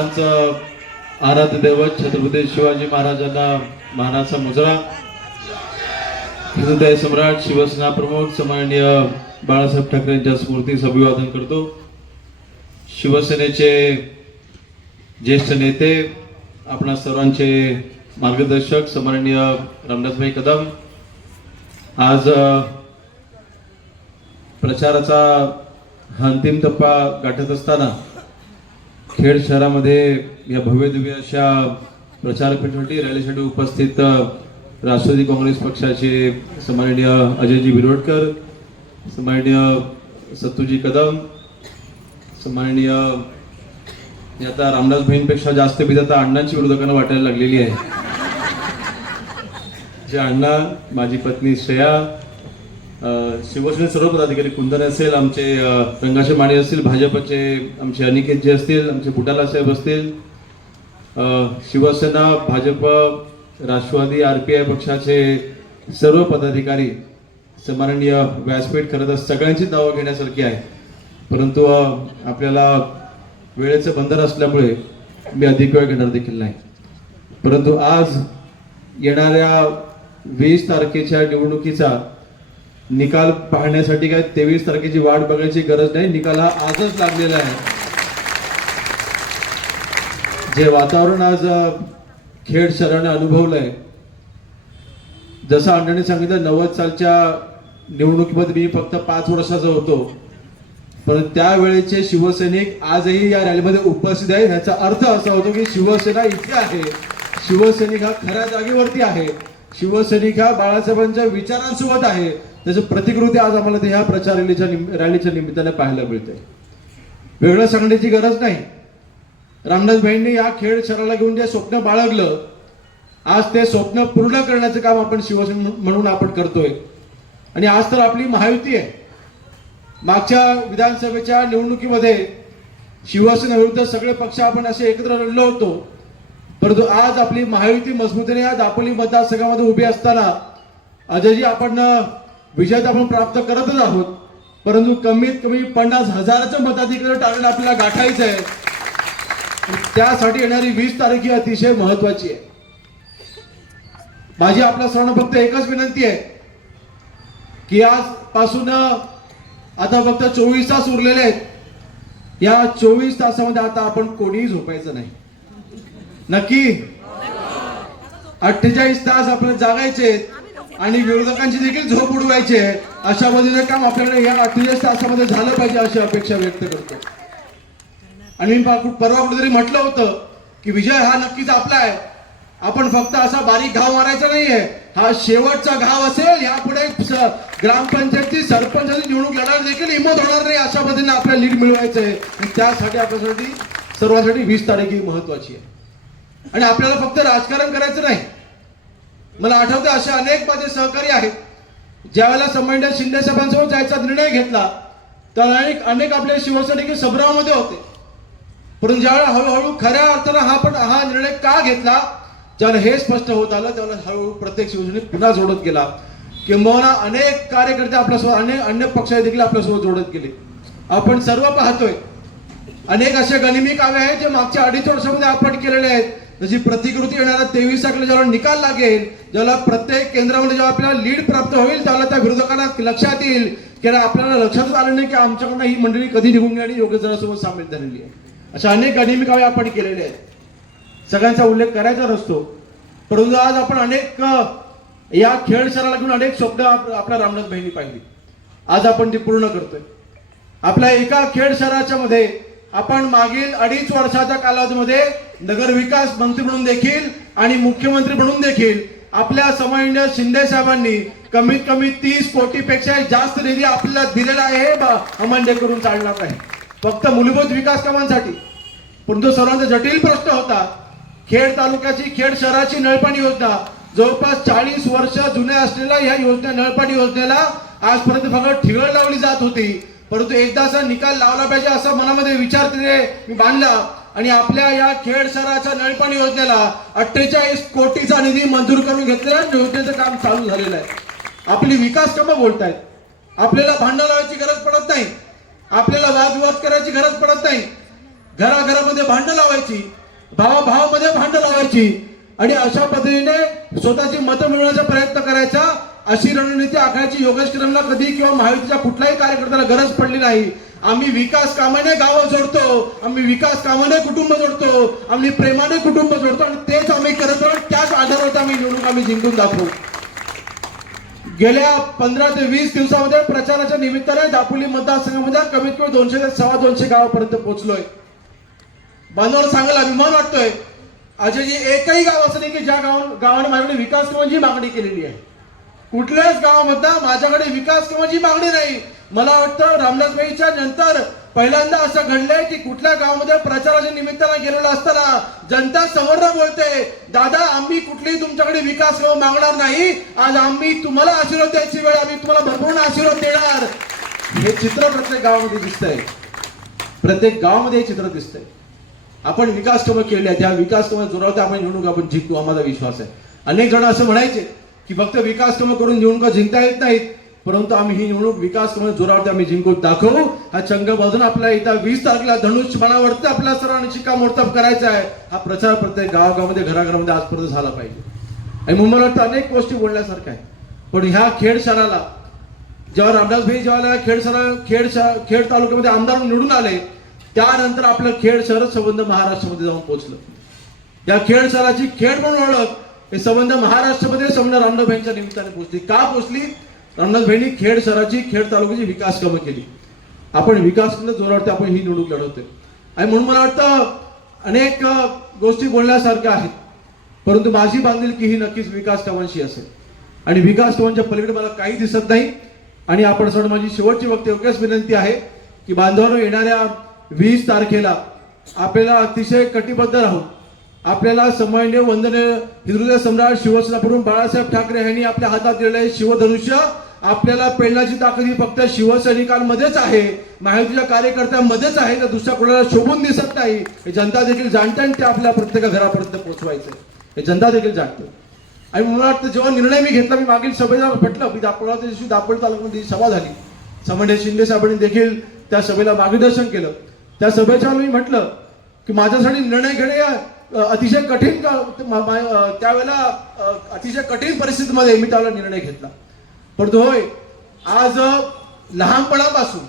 महाराजांचं आराध्य दैवत छत्रपती शिवाजी महाराजांना मानाचा मुजरा. हृदय सम्राट शिवसेना प्रमुख सन्माननीय बाळासाहेब ठाकरे यांच्या स्मृतीस अभिवादन करतो. शिवसेनेचे ज्येष्ठ नेते आपणा सर्वांचे मार्गदर्शक सन्माननीय रामदासभाई कदम. आज प्रचाराचा अंतिम टप्पा गाठत असताना खेड शहरामध्ये या भव्य दिव्य अशा प्रचारपेठेसाठी रॅलीसाठी उपस्थित राष्ट्रवादी काँग्रेस पक्षाचे सन्माननीय अजयजी बिरोडकर सन्माननीय सत्तूजी कदम सन्माननीय आता रामदास भाईंपेक्षा जास्त भीत आता अण्णांची विरोधकांना वाटायला लागलेली आहे. जे अण्णा माझी पत्नी श्रेया अ, सर्व पदाधिकारी कुंदन असेल आमचे अ, रंगाचे माने असतील भाजपचे आमचे अनिकेत जे असतील आमचे बुटाला साहेब असतील Shivsena BJP Rashtrawadi R P I पक्षाचे सर्व पदाधिकारी सन्माननीय व्यासपीठ खरं तर सगळ्यांची नावं घेण्यासारखी आहे. परंतु आपल्याला वेळेचं बंधन असल्यामुळे मी अधिक वेळ घेणार देखील नाही. परंतु आज येणाऱ्या वीस तारखेच्या निवडणुकीचा निकाल पाहण्यासाठी काय तेवीस तारखेची वाट बघायची गरज नाही. निकाल हा आजच लागलेला आहे. जे वातावरण आज खेड शहराने अनुभवलंय. जसं अण्णांनी सांगितलं नव्वद सालच्या निवडणुकीमध्ये मी फक्त पाच वर्षाचा होतो. पण त्यावेळेचे शिवसैनिक आजही या रॅलीमध्ये उपस्थित आहे ह्याचा अर्थ असा होतो की शिवसेना इथे आहे. शिवसैनिक हा खऱ्या जागेवरती आहे. शिवसैनिक हा बाळासाहेबांच्या विचारांसोबत आहे. त्याचं प्रतिकृती आज आम्हाला ते ह्या प्रचार रॅलीच्या निम- रॅलीच्या निमित्ताने पाहायला मिळते वेगळं सांगण्याची गरज नाही. रामदास भाईंनी या खेळ शहराला घेऊन जे स्वप्न बाळगलं आज ते स्वप्न पूर्ण करण्याचं काम आपण शिवसेना म्हणून आपण करतोय. आणि आज तर आपली महायुती आहे. मागच्या विधानसभेच्या निवडणुकीमध्ये शिवसेना विरुद्ध सगळे पक्ष आपण असे एकत्र लढलो होतो. परंतु आज आपली महायुती मजबूतीने या दापोली मतदारसंघामध्ये उभी असताना अजयजी आपण विजय तर आपण प्राप्त करतच आहोत. परंतु कमीत कमी पन्नास हजाराचं मताधिकार टार्गेट आपल्याला गाठायचं आहे. त्यासाठी येणारी वीस तारीख ही अतिशय महत्वाची आहे. माझी आपल्या सर्वांना फक्त एकच विनंती आहे की आजपासून आता फक्त चोवीस तास उरलेले आहेत. या चोवीस तासामध्ये आता आपण कोणीही झोपायचं नाही. नक्की. अठ्ठेचाळीस तास आपल्याला जागायचे आणि विरोधकांची देखील झोप उडवायची आहे. अशा मधीने काम आपल्याकडे या अठ्ठेचाळीस तासामध्ये झालं पाहिजे अशी अपेक्षा व्यक्त करतो. आणि परवा कुठेतरी म्हटलं होतं की विजय हा नक्कीच आपला आहे. आपण फक्त असा बारीक घाव मारायचा नाहीये. हा शेवटचा घाव असेल यापुढे ग्रामपंचायतची सरपंचाची निवडणूक लढायला देखील हिंमत होणार नाही अशा पद्धतीने आपल्याला लीड मिळवायचं आहे आणि त्यासाठी आपल्यासाठी सर्वांसाठी वीस तारीख ही महत्वाची आहे. आणि आपल्याला फक्त राजकारण करायचं नाही. मला आठवतं असे अनेक माझे सहकारी आहेत ज्यावेळेला संबंधित शिंदे साहेबांसोबत जायचा निर्णय घेतला तर अनेक अनेक आपले शिवसैनिक सभरामध्ये होते. परंतु ज्यावेळेला हळूहळू खऱ्या अर्थानं हा पण हा निर्णय का घेतला ज्यावेळेला हे स्पष्ट होत आलं त्यावेळेला हळूहळू प्रत्येक शिवसैनिक पुन्हा जोडत गेला. किंबहुना अनेक कार्यकर्ते आपल्यासोबत अनेक अन्य पक्ष देखील आपल्यासोबत जोडत गेले. आपण सर्व पाहतोय अनेक असे गनिमी काव्य आहेत जे मागच्या अडीच वर्षामध्ये आपण केलेले आहेत. जशी प्रतिकृती येणाऱ्या तेवीस तारखेला ज्याला निकाल लागेल ज्याला प्रत्येक केंद्रामध्ये जेव्हा आपल्याला लीड प्राप्त होईल त्याला त्या विरोधकांना लक्षात येईल. की आपल्याला लक्षातच आलं नाही की आमच्याकडनं ही मंडळी कधी निघून गेली योग्य जणासोबत सामील झालेली आहे. अशा अनेक अनिमिकावे आपण केलेले आहेत. सगळ्यांचा उल्लेख करायचा नसतो. परंतु आज आपण अनेक या खेळ शहराला घेऊन अनेक स्वप्न आप- आपल्या रामनाथ बहिणी पाहिली आज आपण ती पूर्ण करतोय. आपल्या एका खेळ शहराच्या मध्ये आपण मागील अडीच वर्षाच्या कालावधीमध्ये नगर विकास मंत्री म्हणून देखील आणि मुख्यमंत्री म्हणून देखील आपल्या समन्वय शिंदे साहेबांनी कमीत कमी तीस कोटीपेक्षा जास्त निधी आपल्याला दिलेला आहे अमान्य करून चालणार नाही. फक्त मूलभूत विकास कामांसाठी. परंतु सर्वांचा जटिल प्रश्न होता खेड तालुक्याची खेड शहराची नळपाणी योजना जवळपास चाळीस वर्ष जुन्या असलेल्या या योजना नळपाणी योजनेला आजपर्यंत फक्त ठिगळ लावली जात होती. परंतु एकदा असा निकाल लावला पाहिजे असा मनामध्ये विचार तिने मी बांधला. आणि आपल्या या खेड शहराच्या नळपाणी योजनेला अठ्ठेचाळीस कोटीचा निधी मंजूर करून घेतलेला योजनेचं काम चालू झालेलं आहे. आपली विकास कामं बोलतायत. आपल्याला भांडण लावायची गरज पडत नाही. आपल्याला वादविवाद करायची गरज पडत नाही. घराघरामध्ये भांडं लावायची. भावाभावामध्ये भांडं लावायची. आणि अशा पद्धतीने स्वतःची मतं मिळवण्याचा प्रयत्न करायचा. अशी रणनीती आखायची योगेश किरणला कधी किंवा महायुतीच्या कुठल्याही कार्यकर्त्याला गरज पडली नाही. आम्ही विकास कामाने गावं जोडतो आम्ही विकास कामाने कुटुंब जोडतो आम्ही प्रेमाने कुटुंब जोडतो आणि तेच आम्ही करत राहू त्याच आधारावर आम्ही निवडणूक आम्ही जिंकून दाखवू. गेल्या पंधरा ते वीस दिवसामध्ये प्रचाराच्या निमित्ताने दापोली मतदारसंघामध्ये कमीत कमी दोनशे ते सव्वा दोनशे गावापर्यंत पोहोचलोय. बांधवाला सांगायला अभिमान वाटतोय. अजयजी एकही गाव असं नाही की ज्या गाव गावाने माझ्याकडे विकास कामांची मागणी केलेली आहे. कुठल्याच गावामधला माझ्याकडे विकास कामाची मागणी नाही. मला वाटतं रामदासबाईच्या नंतर पहिल्यांदा असं घडलंय की कुठल्या गावामध्ये प्रचाराच्या निमित्तानं गेलेलं असताना जनता समोर बोलते दादा आम्ही कुठलीही तुमच्याकडे विकास कामं मागणार नाही. आज आम्ही तुम्हाला आशीर्वाद द्यायची वेळ आम्ही तुम्हाला भरपूर आशीर्वाद देणार. हे चित्र प्रत्येक गावामध्ये दिसतंय. प्रत्येक गावामध्ये हे चित्र दिसतंय. आपण विकास कामं केली आहेत. त्या विकास कामं जोरावर आपण निवडणूक आपण जिंकू हा माझा विश्वास आहे. अनेक जण असं म्हणायचे की फक्त विकास कामं करून निवडणुका जिंकता येत नाहीत परंतु आम्ही ही निवडणूक विकास कामं जोरावरती आम्ही जिंकून दाखवू. हा चंग बाजून आपल्या इथं वीस तारखेला धनुष्यबाणावरती आपल्या सर्वांनी शिक्कामोर्तब करायचा आहे. हा प्रचार प्रत्येक गावागावामध्ये घराघरामध्ये आजपर्यंत झाला पाहिजे. आणि मुंबईला वाटतं अनेक गोष्टी बोलण्यासारख्या आहे पण ह्या खेड शहराला जेव्हा रामदास भाई जेव्हा खेड शहरा खेड शहर- खेड तालुक्यामध्ये आमदार निवडून आले त्यानंतर आपलं खेड शहर संबंध महाराष्ट्रामध्ये जाऊन पोहोचलं या खेड शहराची खेड म्हणून ओळख हे संबंध महाराष्ट्रामध्ये संबंध रामदास भाईंच्या निमित्ताने पोचली का पोचली रामदास भाईंनी खेड शहराची खेड तालुक्याची विकास कामं केली. आपण विकास केलं जोरावरती आपण ही निवडणूक लढवतोय. आणि म्हणून मला वाटतं अनेक गोष्टी बोलण्यासारख्या आहेत. परंतु माझी बांधिलकी ही नक्कीच विकास कामांशी असेल. आणि विकास कामांच्या पलीकडे मला काही दिसत नाही. आणि आपण सण माझी शेवटची वक्तव्य एवढ्याच विनंती आहे की बांधवांना येणाऱ्या वीस तारखेला आपल्याला अतिशय कटिबद्ध राहून आपल्याला सन्मान्य वंदने हिंदुजा सम्राट शिवसेना बाळासाहेब ठाकरे यांनी आपल्या हातात दिलेले शिवधनुष्य आपल्याला पेलण्याची ताकद ही फक्त शिवसैनिकांमध्येच आहे. महायुतीच्या कार्यकर्त्यांमध्येच आहे. तर दुसऱ्या कोणाला शोभून दिसत नाही. हे जनता देखील जाणते आणि ते आपल्या प्रत्येक घरापर्यंत पोहोचवायचं. हे जनता देखील जाणते. आणि मला वाटतं जेव्हा निर्णय मी घेतला मी मागील सभेला म्हटलं मी दापोळा दिवशी दापोळ तालुक्यामध्ये सभा झाली. समंडे शिंदे साहेबांनी देखील त्या सभेला मार्गदर्शन केलं. त्या सभेच्या मी म्हटलं की माझ्यासाठी निर्णय घेणे या, अतिशय कठीण त्यावेळेला अतिशय कठीण परिस्थितीमध्ये मी त्यावेळेला निर्णय घेतला. परंतु होय आज लहानपणापासून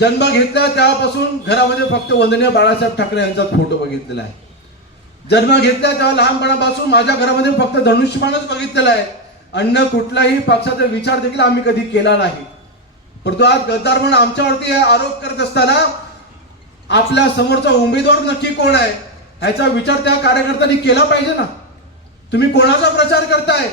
जन्म घेतला त्यापासून घरामध्ये फक्त वंदनीय बाळासाहेब ठाकरे यांचा फोटो बघितलेला आहे. जन्म घेतला तेव्हा लहानपणापासून माझ्या घरामध्ये फक्त धनुष्यमानच बघितलेला आहे. अन्य कुठलाही पक्षाचा विचार देखील आम्ही कधी केला नाही. परंतु आज गद्दार म्हणून आमच्यावरती हे आरोप करत असताना आपल्या समोरचा उमेदवार नक्की कोण आहे? ह्याचा विचार त्या कार्यकर्त्यांनी केला पाहिजे ना. तुम्ही कोणाचा प्रचार करताय?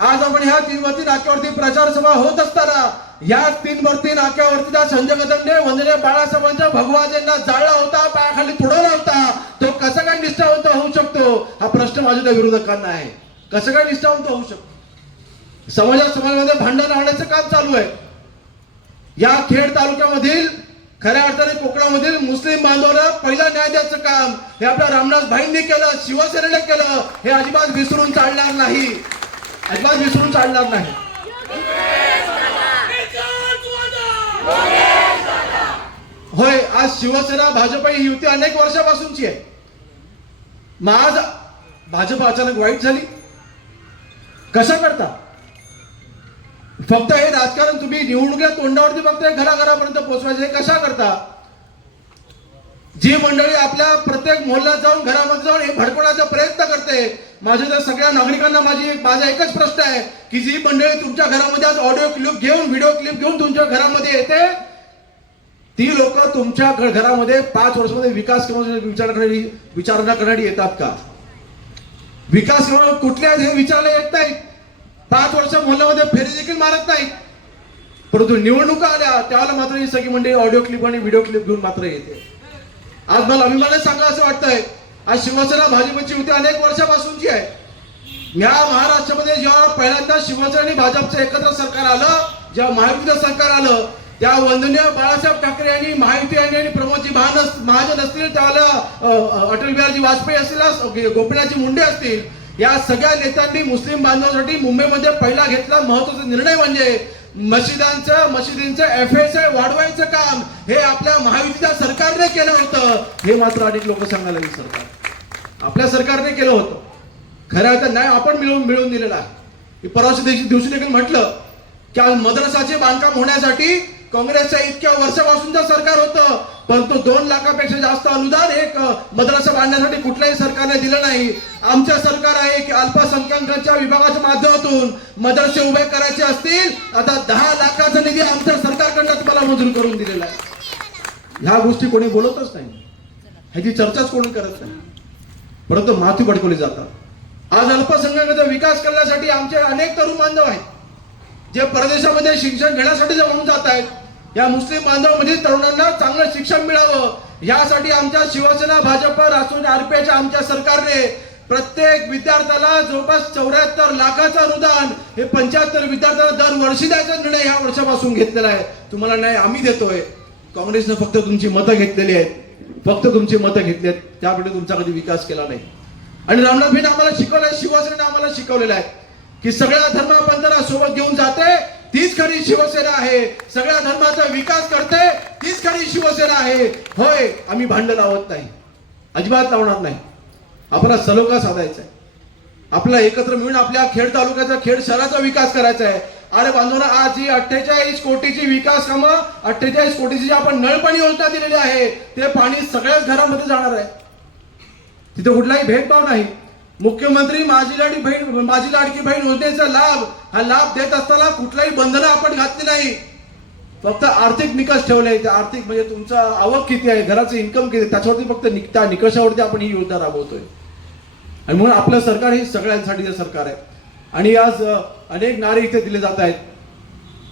आज आपण ह्या तीनवरती नाक्यावरती प्रचार सभा होत असताना या तीनवरती नाक्यावरती त्या संजय कदमने वंदने बाळासाहेबांच्या भगवाजेंना जाळला होता पायाखाली तुडवला होता. तो कसा काय निष्ठावंत होऊ शकतो? हा प्रश्न माझ्या त्या विरोधकांना आहे. कसं काय निष्ठावंत होऊ शकतो? समाजा समाजामध्ये भांडण आणण्याचं काम चालू आहे. या खेड तालुक्यामधील खऱ्या अर्थाने कोकणामधील मुस्लिम बांधवांना पहिला न्याय द्यायचं काम हे आपल्या रामदास भाईंनी केलं शिवसेनेने केलं हे अजिबात विसरून चालणार नाही. अजिबात विसरून चालणार नाही. होय आज शिवसेना भाजप ही युती अनेक वर्षापासूनची आहे. मग आज भाजप अचानक वाईट झाली. कशा करता? फक्त हे राजकारण तुम्ही निवडणुकीच्या तोंडावरती फक्त घराघरापर्यंत पोहोचवायचे हे कशा करता? जी मंडळी आपल्या प्रत्येक मोहल्ल्यात जाऊन घरामध्ये जाऊन हे भडकवण्याचा प्रयत्न करते माझ्या तर सगळ्या नागरिकांना माझी माझा एकच प्रश्न आहे की जी मंडळी तुमच्या घरामध्ये आज ऑडिओ क्लिप घेऊन व्हिडिओ क्लिप घेऊन तुमच्या घरामध्ये येते ती लोक तुमच्या घरामध्ये पाच वर्षामध्ये विकास विचार करणारी विचारणा करणारी येतात का? विकास कामं कुठले आहेत हे विचारले येत नाहीत. पाच वर्ष मुलामध्ये फेरी देखील मारत नाहीत. परंतु निवडणुका आल्या त्यावेळेला मात्र ही सगळी मंडळी ऑडिओ क्लिप आणि व्हिडिओ क्लिप घेऊन मात्र येते. आज मला अभिमानाने सांगा असं वाटतंय आज शिवसेना भाजपची युती अनेक वर्षापासूनची आहे. या महाराष्ट्रामध्ये जेव्हा पहिल्यांदा शिवसेना आणि भाजपचं एकत्र सरकार आलं जेव्हा महायुतीचं सरकार आलं त्या वंदनीय बाळासाहेब ठाकरे यांनी महायुती यांनी आणि प्रमोदजी महान महाजन असतील त्यावेळेला अटल बिहारजी वाजपेयी असतील गोपीनाथजी मुंडे असतील या सगळ्या नेत्यांनी मुस्लिम बांधवांसाठी मुंबईमध्ये पहिला घेतला महत्त्वाचा निर्णय म्हणजे मशिदांचं मशिदींचं एफ एस आय वाढवायचं काम. हे आपल्या महायुतीच्या सरकारने केलं होतं. हे मात्र अनेक लोक सांगायला सरकार आपल्या सरकारने केलं होतं. खऱ्या तर न्याय आपण मिळवून मिळवून दिलेला आहे. परवाच्या दिवशी दिवशी देखील म्हटलं की आज मद्रासाचे बांधकाम होण्यासाठी काँग्रेसच्या इतक्या वर्षापासूनचं सरकार होतं. परंतु दोन लाखापेक्षा जास्त अनुदान एक मद्रासा बांधण्यासाठी कुठल्याही सरकारने दिलं नाही. आमचं सरकार आहे की अल्पसंख्याकांच्या विभागाच्या माध्यमातून मदरसे उभे करायचे असतील आता दहा लाखाचा निधी आमच्या सरकारकडनं तुम्हाला मंजूर करून दिलेला आहे. ह्या गोष्टी कोणी बोलतच नाही. ह्याची चर्चाच कोणी करत नाही. परंतु माथी भडकवली जातात. आज अल्पसंख्याकांचा विकास करण्यासाठी आमचे अनेक तरुण बांधव आहेत जे परदेशामध्ये शिक्षण घेण्यासाठी जाऊन जात आहेत. या मुस्लिम बांधवांमध्ये तरुणांना चांगलं शिक्षण मिळावं. यासाठी आमच्या शिवसेना भाजप राष्ट्रवादी आरपीआयच्या आमच्या सरकारने प्रत्येक विद्यार्थ्याला जवळपास चौऱ्याहत्तर लाखाचं अनुदान हे पंच्याहत्तर विद्यार्थ्यांना दरवर्षी द्यायचा निर्णय ह्या वर्षापासून घेतलेला आहे. तुम्हाला नाही आम्ही देतोय. काँग्रेसनं फक्त तुमची मतं घेतलेली आहेत. फक्त तुमची मतं घेतली आहेत. त्यापुढे तुमचा कधी विकास केला नाही. आणि रामनाथ भिन आम्हाला शिकवलंय शिवसेनेने आम्हाला शिकवलेलं आहे की सगळ्या धर्माबंधना सोबत घेऊन जाते तीच खरी शिवसेना आहे. सगळ्या धर्माचा विकास करते तीच खरी शिवसेना आहे. होय आम्ही भांडण लावत नाही. अजिबात लावणार नाही. आपला सलोखा साधायचा आहे आपला एकत्र मिळून आपल्या खेड तालुक्याचा खेड शहराचा विकास करायचा आहे अरे बांधवांना आज ही अठ्ठेचाळीस कोटीची विकास कामं अठ्ठेचाळीस कोटीची जी आपण नळपाणी योजना दिलेली आहे ते पाणी सगळ्याच घरामध्ये जाणार आहे. तिथे कुठलाही भेदभाव नाही. मुख्यमंत्री माझी लाडी बहीण माझी लाडकी बहीण योजनेचा लाभ हा लाभ देत असताना कुठलाही बंधनं आपण घातली नाही. फक्त आर्थिक निकष ठेवले त्या आर्थिक म्हणजे तुमचा आवक किती आहे घराचं इन्कम किती आहे, त्याच्यावरती फक्त त्या निकषावरती आपण ही योजना राबवतोय. आणि म्हणून आपलं सरकार हे सगळ्यांसाठीचं सरकार आहे. आणि आज अनेक नारे इथे दिले जात आहेत.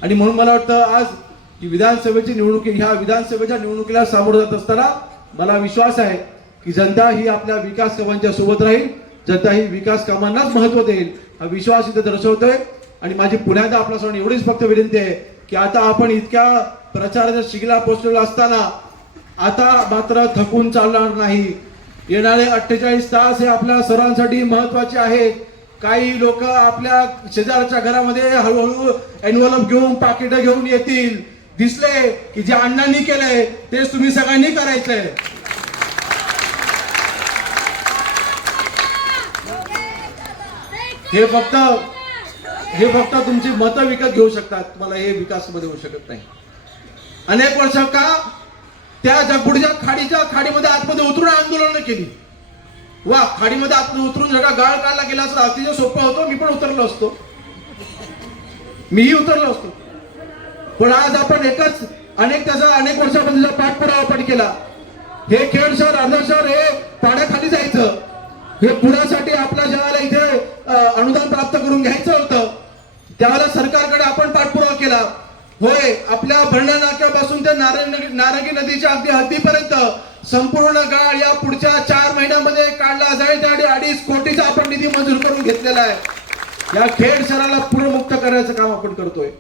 आणि म्हणून मला वाटतं आज की विधानसभेची निवडणुकी ह्या विधानसभेच्या निवडणुकीला सामोरं जात असताना मला विश्वास आहे की जनता ही आपल्या विकास कामांच्या सोबत राहील. जनता ही विकास कामांनाच महत्त्व देईल. हा विश्वास इथे दर्शवतोय. आणि माझी पुन्हा आपल्या सर्वांनी एवढीच फक्त विनंती आहे की आता आपण इतक्या प्रचाराच्या शिगला पोचलेला असताना आता मात्र थकून चालणार नाही. येणारे अठ्ठेचाळीस तास हे आपल्या सर्वांसाठी महत्त्वाचे आहे. काही लोक आपल्या शेजारच्या घरामध्ये हळूहळू एनवलप घेऊन पाकिट घेऊन येतील. दिसले की जे अण्णांनी केलंय तेच तुम्ही सगळ्यांनी करायचंय. हे फक्त हे फक्त तुमची मतं विकत घेऊ शकतात. तुम्हाला हे विकासमध्ये होऊ शकत नाही. अनेक वर्ष का? त्या जगबुडीच्या खाडीच्या खाडीमध्ये आतमध्ये उतरून आंदोलन केली. वा खाडीमध्ये आतमध्ये उतरून जगा गाळ काढला गेला असता अतिशय सोपं होतं. मी पण उतरलो असतो. मीही उतरलो असतो. पण आज आपण एकच अनेक त्याचा अनेक वर्षापर्यंत पाठपुरावा आपण केला. हे खेड शहर अर्ध शहर हे पाण्याखाली जायचं. हे पुण्यासाठी आपल्या जगाला इथे अनुदान प्राप्त करून घ्यायचं होतं. त्यावेळेला सरकारकडे आपण पाठपुरावा केला. होय आपल्या भरणा नाक्यापासून ते नारंगी नदीच्या अगदी हद्दीपर्यंत संपूर्ण गाळ या पुढच्या चार महिन्यामध्ये काढला जाईल. त्यासाठी अडीच कोटीचा आपण निधी मंजूर करून घेतलेला आहे. या खेड शहराला पूर्वमुक्त करण्याचं काम आपण करतोय.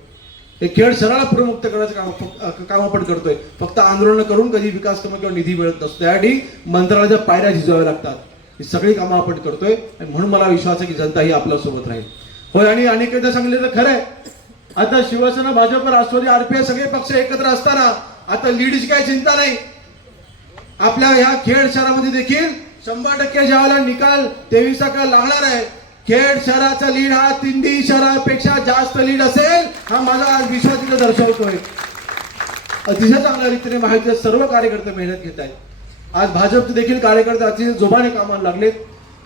हे खेड शहराला पूर्वमुक्त करण्याचं काम काम आपण करतोय. फक्त आंदोलन करून कधी विकास कामं किंवा निधी मिळत नसतो. त्यासाठी मंत्रालयाच्या पायऱ्या झिजवाव्या लागतात. ही सगळी कामं आपण करतोय. आणि म्हणून मला विश्वास आहे की जनता ही आपल्यासोबत राहील. होय आणि अनेकदा सांगितलं तर खरं आहे आता शिवसेना भाजप राष्ट्रवादी आरपीआय सगळे पक्ष एकत्र असताना आता लीडची काही चिंता नाही. आपल्या ह्या खेड शहरामध्ये देखील शंभर टक्के ज्यावेळेला निकाल तेवीस का लागणार आहे खेड शहराचा लीड हा तिंदी शहरापेक्षा जास्त लीड असेल हा माझा आज विश्वास इथे दर्शवतोय. अतिशय चांगल्या रीतीने माहिती सर्व कार्यकर्ते मेहनत घेत आहेत. आज भाजपचे देखील कार्यकर्ते अतिशय जोमाने कामाला लागलेत.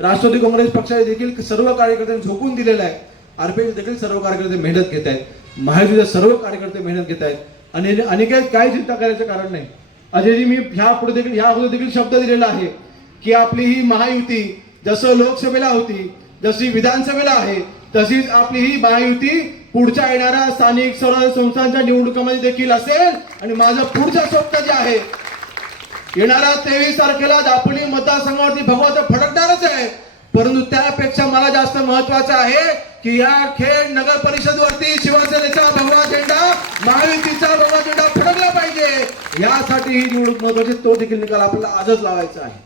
राष्ट्रवादी काँग्रेस पक्षाचे देखील सर्व कार्यकर्त्यांनी झोकून दिलेलं आहे आरपीआय देखील सर्व कार्यकर्ते मेहनत घेत आहेत. महायुतीचे सर्व कार्यकर्ते मेहनत घेत आहेत. आणि अनेक काही चिंता करायचं कारण नाही. अजयजी मी ह्या पुढे देखील ह्या अगोदर देखील शब्द दिलेला आहे की आपली ही महायुती जसं लोकसभेला होती जशी विधानसभेला आहे तशीच आपली ही महायुती पुढच्या येणाऱ्या स्थानिक स्वराज्य संस्थांच्या निवडणुकामध्ये देखील असेल. आणि माझं पुढचं स्वप्न जे आहे येणाऱ्या तेवीस तारखेला दापोली मतदारसंघावरती भगवत फडकणारच आहे. परंतु त्यापेक्षा मला जास्त महत्वाचं आहे की या खेड नगर परिषद वरती शिवसेनेचा भगवा झेंडा महायुतीचा भगवा झेंडा फडकला पाहिजे. यासाठी ही निवडणूक महत्वाची. तो देखील निकाल आपल्याला आजच लावायचा आहे.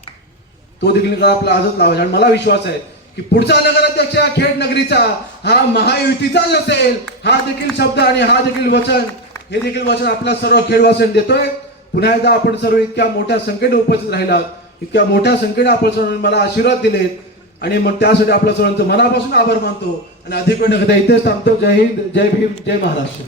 तो देखील निकाल आपला आजच लावायचा आणि मला विश्वास आहे की पुढचा नगराध्यक्ष खेड नगरीचा हा महायुतीचा नसेल हा देखील शब्द आणि हा देखील वचन हे देखील वचन आपल्या सर्व खेडवासन देतोय. पुन्हा एकदा आपण सर्व इतक्या मोठ्या संकट उपस्थित राहिलात. इतक्या मोठ्या संकट आपण सर्व मला आशीर्वाद दिलेत. आणि मग त्यासाठी आपल्या सर्वांचं मनापासून आभार मानतो. आणि अधिक वेळ इथेच थांबतो. जय हिंद जय भीम जय महाराष्ट्र.